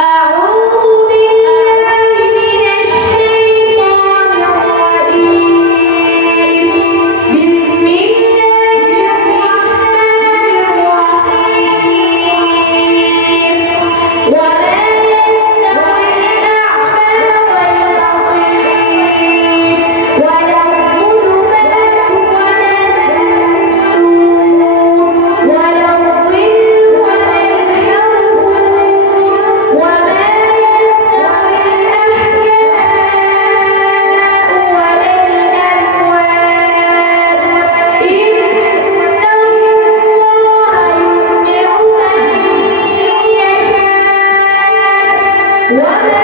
أعوذ بالله من الشيطان الرجيم. بسم الله الرحمن الرحيم. ولا يستوي الأعمى والبصير ولا الظلمات ولا النور ولا الظل ولا الحرب وما يستوي الأحياء ولا الأموات إن الله يسمع من يشاء وما